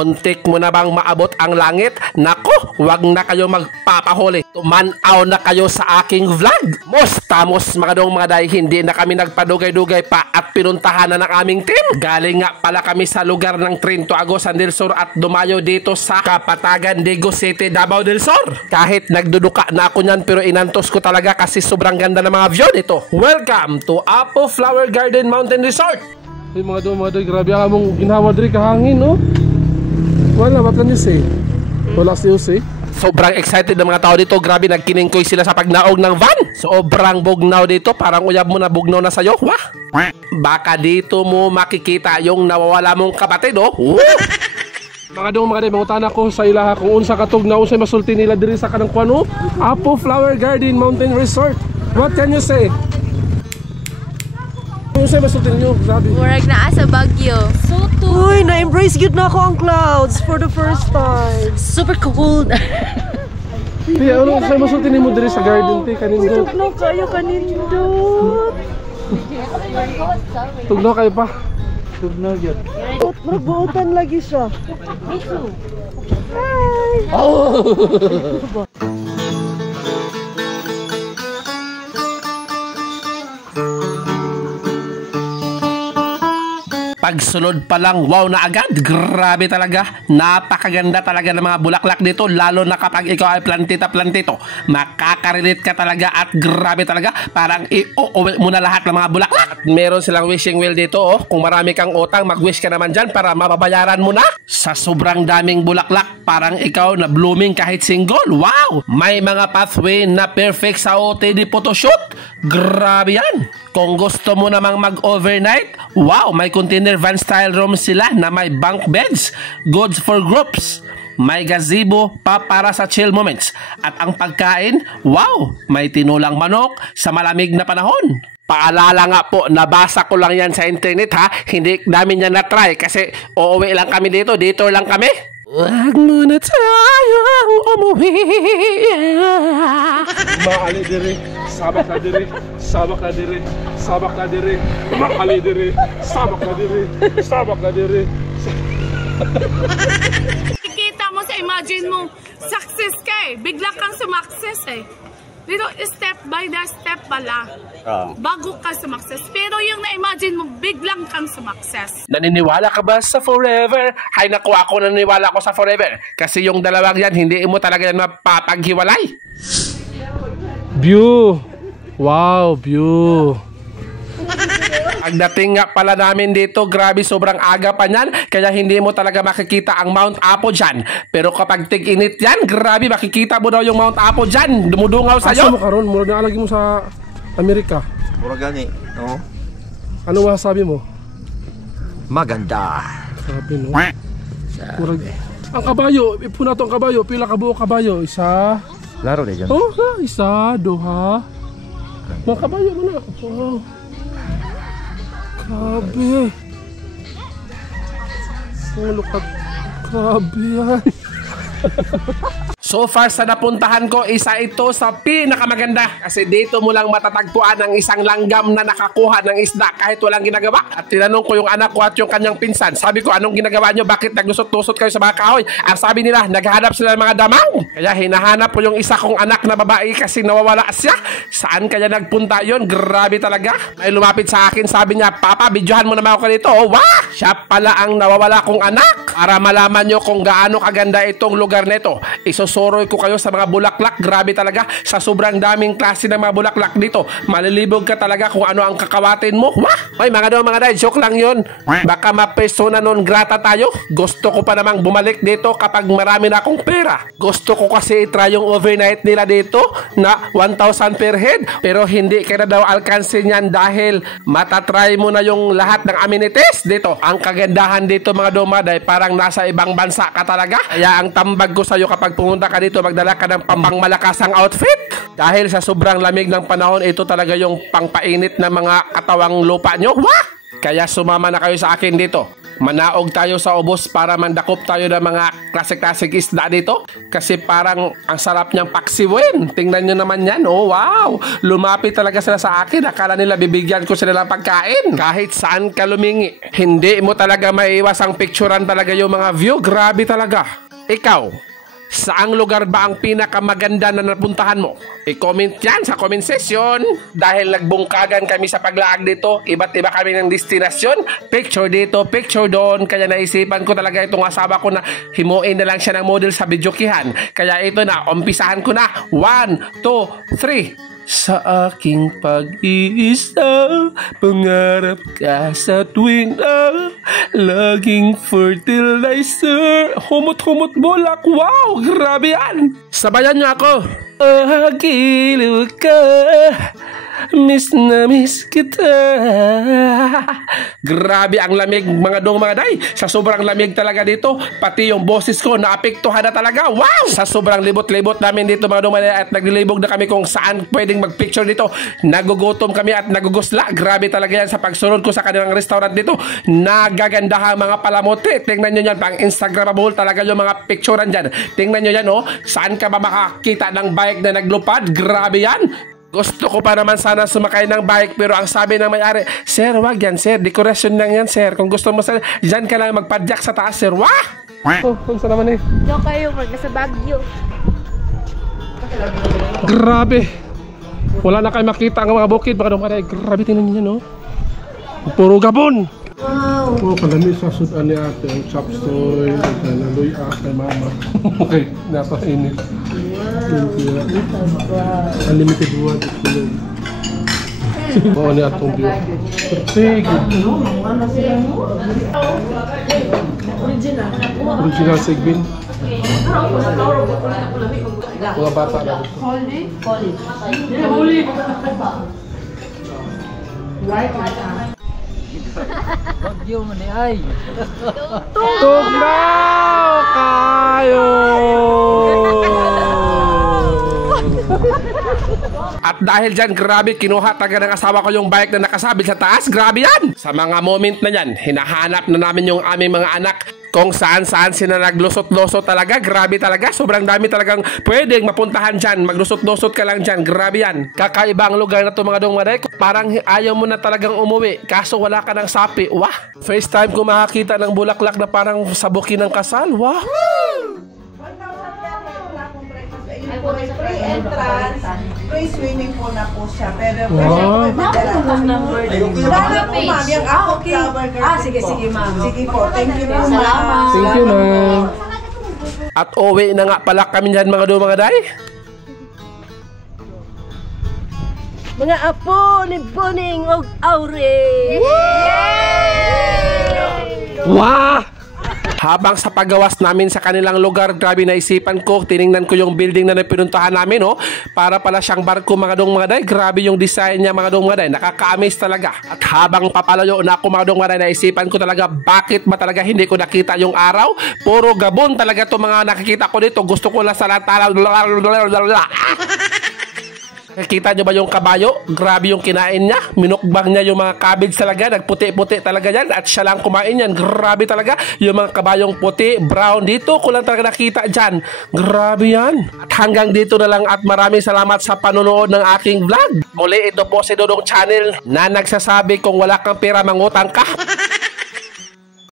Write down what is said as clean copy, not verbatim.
Muntik mo na bang maabot ang langit? Nako, wag na kayo magpapahuli. Tumanaw na kayo sa aking vlog. Mostamos mga dong mga day, hindi na kami nagpadugay-dugay pa at pinuntahan na ng aming team. Galing nga pala kami sa lugar ng Trinto, Agusan del Sur at dumayo dito sa Kapatagan, Digo City, Davao del Sur. Kahit nagduduka na ako nyan pero inantos ko talaga kasi sobrang ganda ng mga view dito. Welcome to Apple Flower Garden Mountain Resort. Hey mga doy, grabe ang among ginawa diri kahangin, no? Wala, ba't lang eh? Wala siya eh. Sobrang excited ng mga tao dito. Grabe, nagkiningkoy sila sa pagnaog ng van. Sobrang bugnaw dito. Parang uyab mo na bugnaw na sa'yo. Wah! Baka dito mo makikita yung nawawala mong kapatid, oh. Mga dong mga day, mangutan ako sa ilaha kung unsa katog na unsay masulti nila diri sa kanang kuano, Apple Flower Garden Mountain Resort. What can you say? Unsay masulti niyo? Grabe. Murag naa sa Baguio. Uy, na-embrace good na ako ang clouds for the first time. Super cold. Tiya, ano unsay masulti nimo diri sa garden ti kanindot? Tugnaw kayo kanindot. Tugnaw kayo pa. Tugnaw gyud. Magbuutan lagi siya. Hi. Oh. Pagsunod pa lang, wow na agad. Grabe talaga. Napakaganda talaga ng mga bulaklak dito. Lalo na kapag ikaw ay plantita-plantito. Makaka-relate ka talaga at grabe talaga. Parang i-uwi mo na lahat ng mga bulaklak. At meron silang wishing well dito, oh. Kung marami kang utang, mag-wish ka naman dyan para mababayaran mo na. Sa sobrang daming bulaklak, parang ikaw na blooming kahit single. Wow! May mga pathway na perfect sa OOTD photoshoot. Grabe yan. Kung gusto mo namang mag-overnight, wow, may container van style room sila na may bunk beds, goods for groups, may gazebo pa para sa chill moments. At ang pagkain, wow, may tinulang manok sa malamig na panahon. Paalala nga po, nabasa ko lang yan sa internet ha, hindi namin yan na-try kasi uuwi lang kami dito lang kami. Wag muna tayong umuwi. Maali diri, sabak na diri, sabak na diri, sabak na diri, maali diri, sabak na diri, sabak na diri. Kikita mo sa imagine mo, success ka eh, bigla kang sumakses eh. Dito, step by the step pala. Bago ka sumakses. Pero yung na-imagine mo, biglang kang sumakses. Naniniwala ka ba sa forever? Hay naku, ako naniniwala ako sa forever. Kasi yung dalawang yan, hindi mo talaga yan mapapaghiwalay. View! Wow, view! Pagdating nga pala namin dito, grabe sobrang aga pa niyan, kaya hindi mo talaga makikita ang Mount Apo dyan. Pero kapag tig-init yan, grabe makikita mo daw yung Mount Apo dyan. Dumudungaw sa'yo. Asa mo karon? Mura na alagi mo sa Amerika. Mura gani, no? Ano masasabi mo? Maganda. Sabi no? Murag... Ang kabayo, ipuna to ang kabayo. Pila ka buo kabayo? Isa? Laro din dyan. Oh, isa, duha. Mga kabayo mo na. Wow. Grabe. Oh, look at... Grabe yan. So far sa napuntahan ko, isa ito sa pinakamaganda. Kasi dito mo lang matatagpuan ang isang langgam na nakakuha ng isda kahit walang ginagawa. At tinanong ko yung anak ko at yung kanyang pinsan. Sabi ko, anong ginagawa nyo? Bakit naglusot-lusot kayo sa mga kahoy? Ang sabi nila, naghahanap sila ng mga damang. Kaya hinahanap ko yung isa kong anak na babae kasi nawawala siya. Saan kaya nagpunta yon? Grabe talaga. Ay lumapit sa akin, sabi niya, Papa, videohan mo naman ako dito. Oh, wah! Siya pala ang nawawala kong anak. Para malaman nyo kung gaano kaganda itong lugar nito. Isusoroy ko kayo sa mga bulaklak. Grabe talaga. Sa sobrang daming klase ng mga bulaklak dito. Malilibog ka talaga kung ano ang kakawatin mo. Wah! Ay, mga daw, mga day, joke lang yun. Baka ma-persona non grata tayo. Gusto ko pa namang bumalik dito kapag marami na akong pera. Gusto ko kasi i-try yung overnight nila dito na 1,000 per head. Pero hindi ka na daw alkansin yan dahil matatry mo na yung lahat ng amenities dito. Ang kagandahan dito, mga domaday, parang nasa ibang bansa ka talaga. Kaya ang tambag ko sa'yo kapag pumunta ka dito, magdala ka ng pangmalakasang outfit. Dahil sa sobrang lamig ng panahon, ito talaga yung pangpainit na mga katawang lupa nyo. Wah! Kaya sumama na kayo sa akin dito. Manaog tayo sa ubos para mandakop tayo ng mga classic isda dito. Kasi parang ang sarap niyang paksiwin. Tingnan nyo naman yan. Oh, wow. Lumapit talaga sila sa akin. Akala nila bibigyan ko sila ng pagkain. Kahit saan ka lumingi. Hindi mo talaga maiiwas ang picturean talaga yung mga view. Grabe talaga. Ikaw, saang lugar ba ang pinakamaganda na napuntahan mo? I-comment yan sa comment section. Dahil nagbungkagan kami sa paglaag dito, iba't iba kami ng destinasyon. Picture dito, picture doon. Kaya naisipan ko talaga itong asawa ko na himuin na lang siya ng model sa videokihan. Kaya ito na, umpisahan ko na. 1, 2, 3. Sa aking pag-iisa, pangarap ka sa tuwing laging fertilizer, humot-humot bulak. Wow, grabe yan. Sabayan niyo ako. Agiliw ka, miss na miss kita. Grabe ang lamig mga dong mga day. Sa sobrang lamig talaga dito, pati yung boses ko naapektuhan na talaga. Wow! Sa sobrang libot-libot namin dito mga dong mga day, at naglilibog na kami kung saan pwedeng magpicture dito. Nagugutom kami at nagugusla. Grabe talaga yan sa pagsunod ko sa kanilang restaurant dito. Nagagandahan mga palamuti. Tingnan nyo yan, pang Instagramable talaga yung mga picturean dyan. Tingnan nyo yan, oh. Saan ka ba makakita ng bike na naglupad? Grabe yan. Gusto ko pa naman sana sumakay ng bike, pero ang sabi ng may-ari, sir, wag yan, sir. Decoration lang yan, sir. Kung gusto mo, sir, dyan ka lang magpadyak sa taas, sir. Wah! Oh, kung saan naman eh. Diyo kayo, pag nasa Baguio. Grabe. Wala na kayo makita ang mga bukid. Baka nung maray, grabe, tingnan niyo, no? Puro gabon. Wow. Oh, kalami sa sudan ni ate, ang chopstoy, naloy kay mama. Okay, napainit. Unlimited water. Oo, ni atong view. Perfect. Original Segbin. Mga bata na dito. Bagyo man ay. Tugnaw kayo! At dahil dyan, grabe, kinuha talaga ng asawa ko yung bike na nakasabil sa taas. Grabe yan! Sa mga moment na yan, hinahanap na namin yung aming mga anak kung saan-saan sila naglusot-lusot talaga. Grabe talaga. Sobrang dami talagang pwedeng mapuntahan dyan. Maglusot-lusot ka lang dyan. Grabe yan. Kakaiba ang lugar na ito mga dong maday. Parang ayaw mo na talagang umuwi. Kaso wala ka ng sapi. Wah! First time ko makakita ng bulaklak na parang sabukin ng kasal. Wah! Free entrance, free swimming pool na po siya. Pero Wow. Sige, ma'am. Sige po. Thank you po, ma'am. Thank you, ma'am. At uwi na nga pala kami dyan mga dong mga day. Mga apo ni Boning og Aure. Wah! Habang sa paggawas namin sa kanilang lugar, grabe naisipan ko, tiningnan ko yung building na pinuntahan namin, oh. Para pala siyang barko mga dong mga day. Grabe yung design niya mga dong mga day. Nakaka-amaze talaga. At habang papalayo na ako mga dong mga day, naisipan ko talaga, bakit ba talaga hindi ko nakita yung araw? Puro gabon talaga to mga nakikita ko dito. Gusto ko lang sa latala. Nakikita nyo ba yung kabayo? Grabe yung kinain niya. Minukbang niya yung mga cabbage talaga. Nagputi-puti talaga yan. At siya lang kumain yan. Grabe talaga. Yung mga kabayong puti, brown. Dito ko lang talaga nakita dyan. Grabe yan. At hanggang dito na lang at maraming salamat sa panonood ng aking vlog. Muli, ito po si Dodong Channel na nagsasabi kung wala kang pera, mangutang ka.